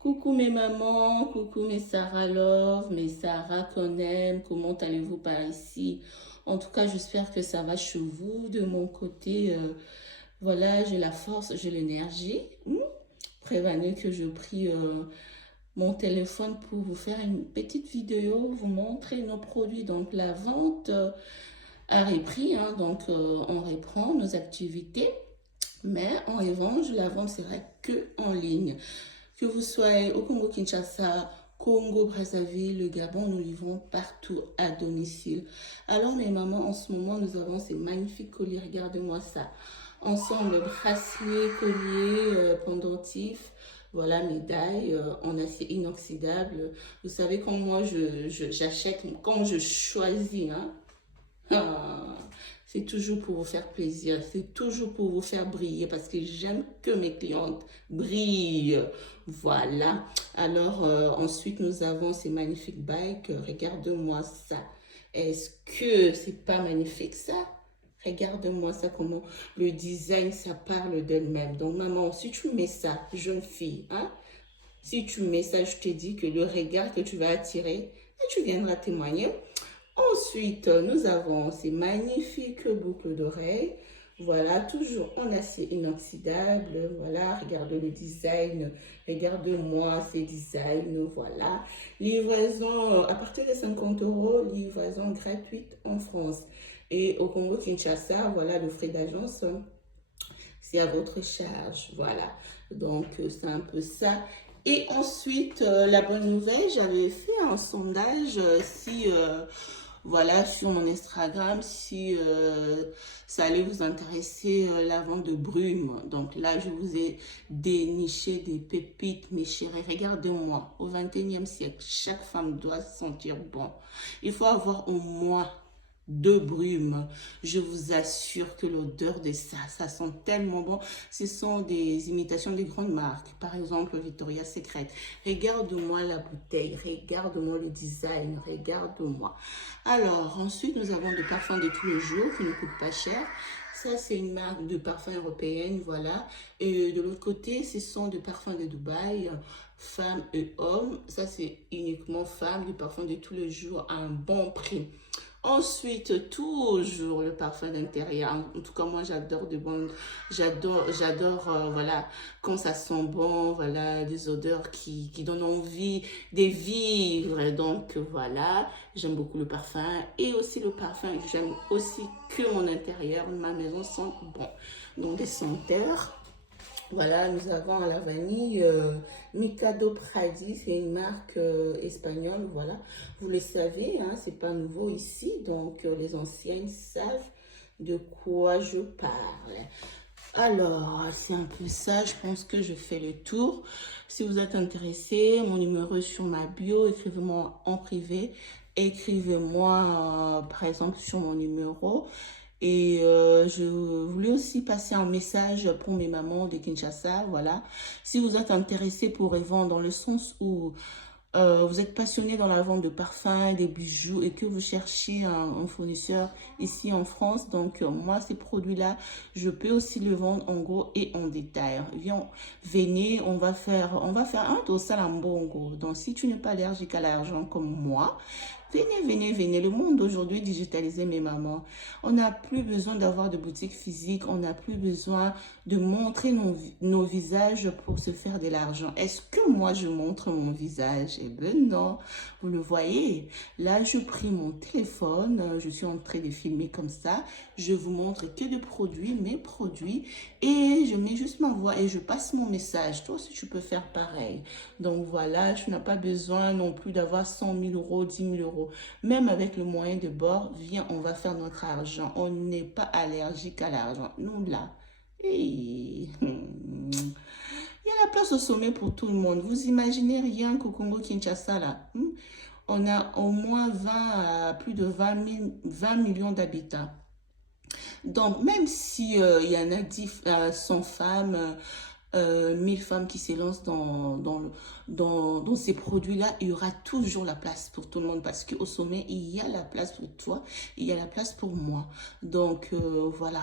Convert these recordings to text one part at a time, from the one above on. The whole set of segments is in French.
Coucou mes mamans, coucou mes Sarah Love, mes Sarah qu'on aime, comment allez-vous par ici? En tout cas, j'espère que ça va chez vous. De mon côté, voilà, j'ai la force, j'ai l'énergie. Prévenez que je prie mon téléphone pour vous faire une petite vidéo, vous montrer nos produits. Donc la vente a repris, hein, donc on reprend nos activités. Mais en revanche, la vente sera que en ligne. Que vous soyez au Congo-Kinshasa, Congo, Brazzaville, le Gabon, nous livrons partout à domicile. Alors mes mamans, en ce moment, nous avons ces magnifiques colliers. Regardez-moi ça. Ensemble, bracelet, collier, pendentif. Voilà, médaille en acier inoxydable. Vous savez, quand moi, j'achète, quand je choisis, hein, ah, c'est toujours pour vous faire plaisir, c'est toujours pour vous faire briller parce que j'aime que mes clientes brillent. Voilà. Alors, ensuite, nous avons ces magnifiques bikes. Regarde-moi ça. Est-ce que c'est pas magnifique ça? Regarde-moi ça, comment le design, ça parle d'elle-même. Donc, maman, si tu mets ça, jeune fille, hein, si tu mets ça, je te dis que le regard que tu vas attirer, et tu viendras témoigner. Ensuite, nous avons ces magnifiques boucles d'oreilles. Voilà, toujours en acier inoxydable. Voilà, regarde le design. Regarde-moi ces designs. Voilà. Livraison à partir de 50 euros, livraison gratuite en France. Et au Congo-Kinshasa, voilà, le frais d'agence, c'est à votre charge. Voilà. Donc, c'est un peu ça. Et ensuite, la bonne nouvelle, j'avais fait un sondage si voilà, sur mon Instagram, si ça allait vous intéresser, la vente de brume. Donc là, je vous ai déniché des pépites, mes chéris. Regardez-moi, au 21e siècle, chaque femme doit se sentir bon. Il faut avoir au moins deux brumes. Je vous assure que l'odeur de ça, ça sent tellement bon. Ce sont des imitations des grandes marques. Par exemple, Victoria's Secret. Regarde-moi la bouteille, regarde-moi le design, regarde-moi. Alors, ensuite, nous avons des parfums de tous les jours qui ne coûtent pas cher. Ça, c'est une marque de parfum européenne, voilà. Et de l'autre côté, ce sont des parfums de Dubaï, femmes et hommes. Ça, c'est uniquement femmes, des parfums de tous les jours à un bon prix. Ensuite, toujours le parfum d'intérieur. En tout cas, moi, j'adore de bon, j'adore, voilà, quand ça sent bon, voilà, des odeurs qui donnent envie de vivre. Donc, voilà, j'aime beaucoup le parfum. Et aussi le parfum, j'aime aussi que mon intérieur, ma maison sente bon. Donc, des senteurs. Voilà, nous avons à la vanille Mikado Pradi, c'est une marque espagnole, voilà. Vous le savez, hein, c'est pas nouveau ici, donc les anciennes savent de quoi je parle. Alors, c'est un peu ça, je pense que je fais le tour. Si vous êtes intéressé, mon numéro est sur ma bio, écrivez-moi en privé, écrivez-moi par exemple sur mon numéro. Et je voulais aussi passer un message pour mes mamans de Kinshasa, voilà. Si vous êtes intéressés pour revendre dans le sens où vous êtes passionné dans la vente de parfums, des bijoux et que vous cherchez un fournisseur ici en France, donc moi, ces produits-là, je peux aussi le vendre en gros et en détail. Venez, on va faire un dossal en bongo. Donc, si tu n'es pas allergique à l'argent comme moi, venez, venez, venez. Le monde d'aujourd'hui est digitalisé, mes mamans. On n'a plus besoin d'avoir de boutique physique. On n'a plus besoin de montrer nos visages pour se faire de l'argent. Est-ce que moi, je montre mon visage? Eh ben non. Vous le voyez. Là, je pris mon téléphone. Je suis en train de filmer comme ça. Je vous montre que de produits, mes produits. Et je mets juste ma voix et je passe mon message. Toi aussi, tu peux faire pareil. Donc voilà, tu n'as pas besoin non plus d'avoir 100 000 euros, 10 000 euros. Même avec le moyen de bord, viens, on va faire notre argent. On n'est pas allergique à l'argent. Nous, là, il y a la place au sommet pour tout le monde. Vous imaginez rien qu'au Congo-Kinshasa, là. On a au moins 20 à plus de 20 millions d'habitants. Donc, même si il y en a 10, 100 femmes, 1000 femmes qui s'élancent dans ces produits-là, il y aura toujours la place pour tout le monde parce qu'au sommet, il y a la place pour toi, il y a la place pour moi. Donc, voilà.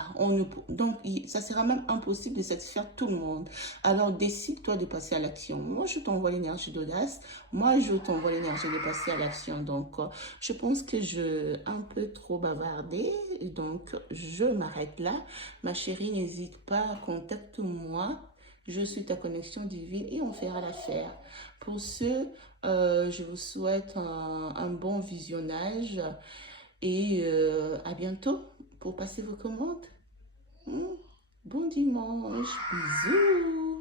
Ça sera même impossible de satisfaire tout le monde. Alors, décide-toi de passer à l'action. Moi, je t'envoie l'énergie d'audace. Moi, je t'envoie l'énergie de passer à l'action. Donc, je pense que je un peu trop bavardé. Donc, je m'arrête là. Ma chérie, n'hésite pas, contacte-moi. Je suis ta connexion divine et on fera l'affaire. Pour ce, je vous souhaite un bon visionnage et à bientôt pour passer vos commandes. Hmm. Bon dimanche, bisous.